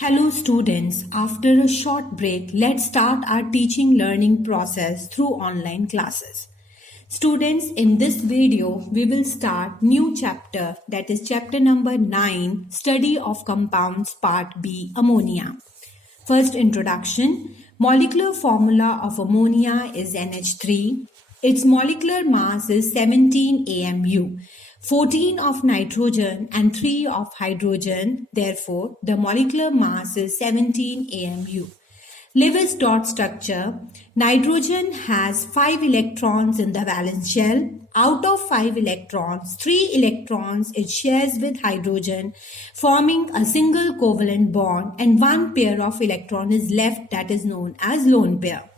Hello students, after a short break, let's start our teaching learning process through online classes. Students, in this video, we will start new chapter, that is chapter number 9, Study of Compounds Part B, Ammonia. First introduction. Molecular formula of ammonia is NH3. Its molecular mass is 17 AMU. 14 of nitrogen and 3 of hydrogen. Therefore, the molecular mass is 17 AMU. Lewis dot structure. Nitrogen has 5 electrons in the valence shell. Out of 5 electrons, 3 electrons it shares with hydrogen, forming a single covalent bond, and one pair of electron is left, that is known as lone pair.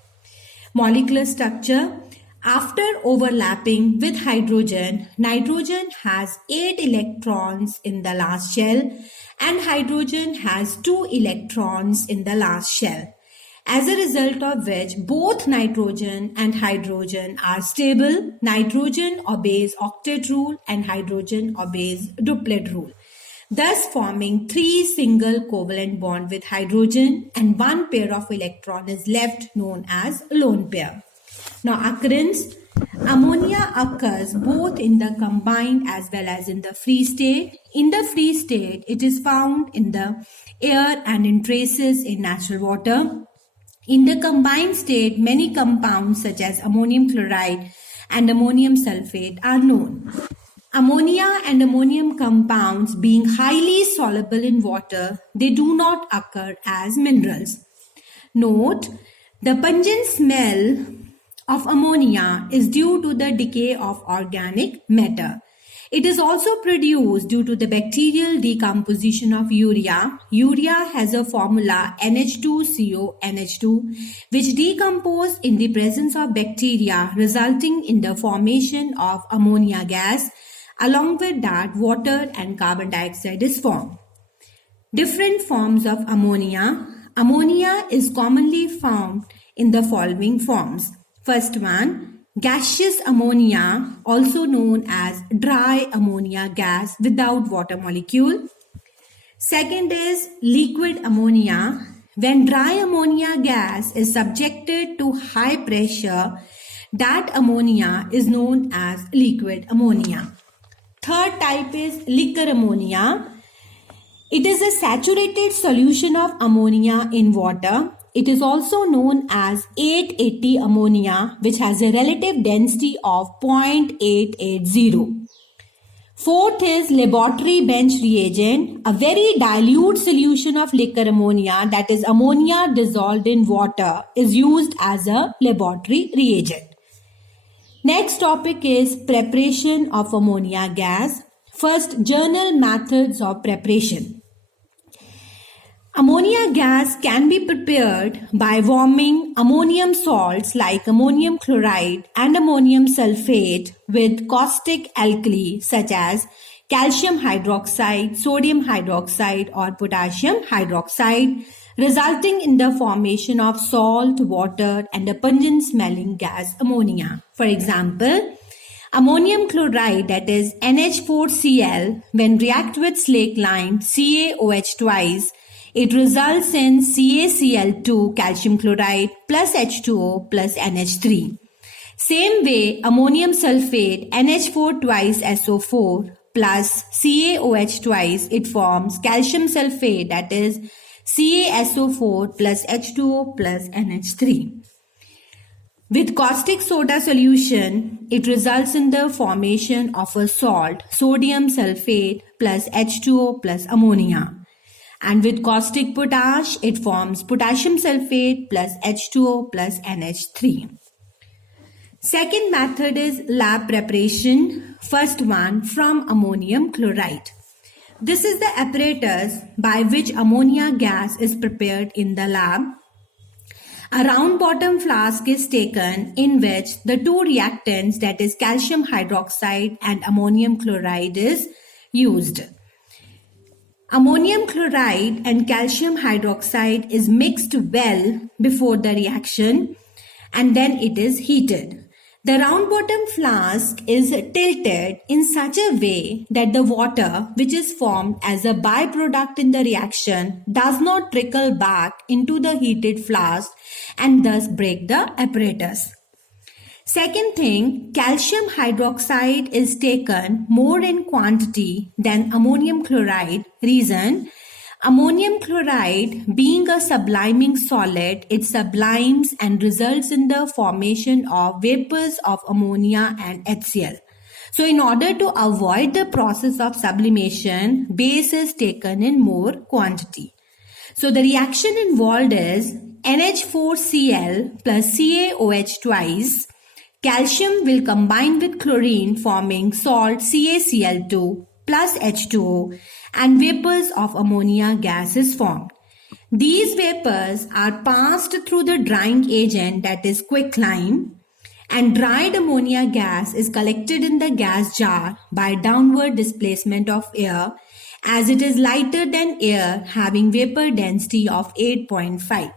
Molecular structure. After overlapping with hydrogen, nitrogen has 8 electrons in the last shell and hydrogen has 2 electrons in the last shell. As a result of which, both nitrogen and hydrogen are stable. Nitrogen obeys octet rule and hydrogen obeys duplet rule, thus forming 3 single covalent bond with hydrogen, and one pair of electron is left, known as lone pair. Now, occurrence. Ammonia occurs both in the combined as well as in the free state. In the free state, it is found in the air and in traces in natural water. In the combined state, many compounds such as ammonium chloride and ammonium sulfate are known. Ammonia and ammonium compounds being highly soluble in water, they do not occur as minerals. Note, the pungent smell of ammonia is due to the decay of organic matter. It is also produced due to the bacterial decomposition of urea. Urea has a formula NH2CONH2, which decompose in the presence of bacteria, resulting in the formation of ammonia gas. Along with that, water and carbon dioxide is formed. Different forms of ammonia. Ammonia is commonly found in the following forms. First one, gaseous ammonia, also known as dry ammonia gas without water molecule. Second is liquid ammonia. When dry ammonia gas is subjected to high pressure, that ammonia is known as liquid ammonia. Third type is liquor ammonia. It is a saturated solution of ammonia in water. It is also known as 880 ammonia, which has a relative density of 0.880. Fourth is laboratory bench reagent, a very dilute solution of liquor ammonia, that is ammonia dissolved in water, is used as a laboratory reagent. Next topic is preparation of ammonia gas. First, general methods of preparation. Ammonia gas can be prepared by warming ammonium salts like ammonium chloride and ammonium sulfate with caustic alkali such as calcium hydroxide, sodium hydroxide or potassium hydroxide, resulting in the formation of salt, water and a pungent smelling gas ammonia. For example, ammonium chloride, that is NH4Cl, when react with slaked lime CaOH twice, it results in CaCl2 calcium chloride plus H2O plus NH3. Same way, ammonium sulfate NH4 twice SO4 plus CaOH twice, it forms calcium sulfate, that is CaSO4 plus H2O plus NH3. With caustic soda solution, it results in the formation of a salt, sodium sulfate plus H2O plus ammonia. And with caustic potash, it forms potassium sulfate plus H2O plus NH3. Second method is lab preparation. First one, from ammonium chloride. This is the apparatus by which ammonia gas is prepared in the lab. A round bottom flask is taken in which the two reactants, that is calcium hydroxide and ammonium chloride, is used. Ammonium chloride and calcium hydroxide is mixed well before the reaction and then it is heated. The round bottom flask is tilted in such a way that the water which is formed as a byproduct in the reaction does not trickle back into the heated flask and thus break the apparatus. Second thing, calcium hydroxide is taken more in quantity than ammonium chloride. Reason, ammonium chloride being a subliming solid, it sublimes and results in the formation of vapors of ammonia and HCl. So in order to avoid the process of sublimation, base is taken in more quantity. So the reaction involved is NH4Cl plus CaOH twice. Calcium will combine with chlorine forming salt CaCl2 plus H2O and vapors of ammonia gas is formed. These vapors are passed through the drying agent, that is quicklime, and dried ammonia gas is collected in the gas jar by downward displacement of air, as it is lighter than air, having vapor density of 8.5.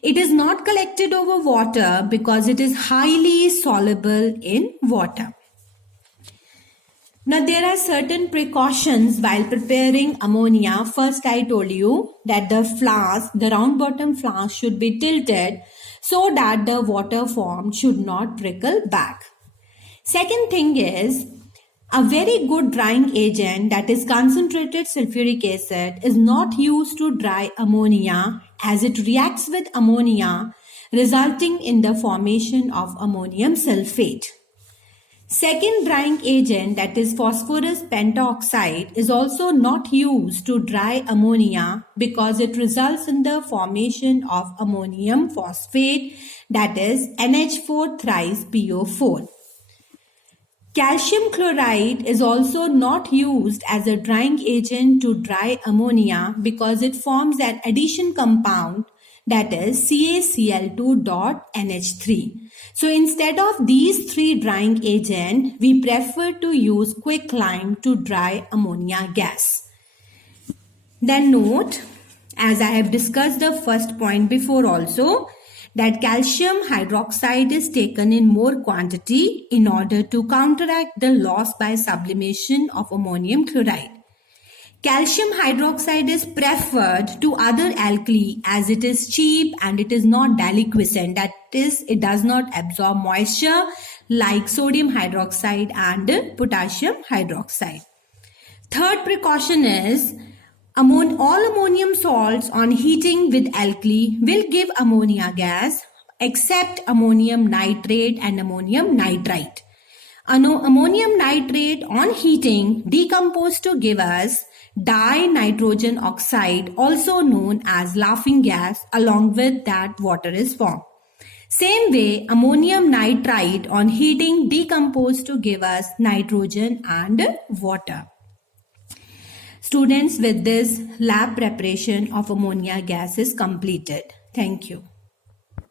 It is not collected over water because it is highly soluble in water. Now there are certain precautions while preparing ammonia. First, I told you that the flask, the round bottom flask, should be tilted so that the water formed should not trickle back. Second thing is, a very good drying agent, that is concentrated sulfuric acid, is not used to dry ammonia as it reacts with ammonia, resulting in the formation of ammonium sulfate. Second drying agent, that is phosphorus pentaoxide, is also not used to dry ammonia because it results in the formation of ammonium phosphate, that is NH4 thrice PO4. Calcium chloride is also not used as a drying agent to dry ammonia because it forms an addition compound, that is CaCl2.NH3. So instead of these three drying agents, we prefer to use quicklime to dry ammonia gas. Then note, as I have discussed the first point before also, that calcium hydroxide is taken in more quantity in order to counteract the loss by sublimation of ammonium chloride. Calcium hydroxide is preferred to other alkali as it is cheap and it is not deliquescent, that is, it does not absorb moisture like sodium hydroxide and potassium hydroxide. Third precaution is, all ammonium salts on heating with alkali will give ammonia gas except ammonium nitrate and ammonium nitrite. Ammonium nitrate on heating decompose to give us dinitrogen oxide, also known as laughing gas, along with that water is formed. Same way, ammonium nitrite on heating decompose to give us nitrogen and water. Students, with this, lab preparation of ammonia gas is completed. Thank you.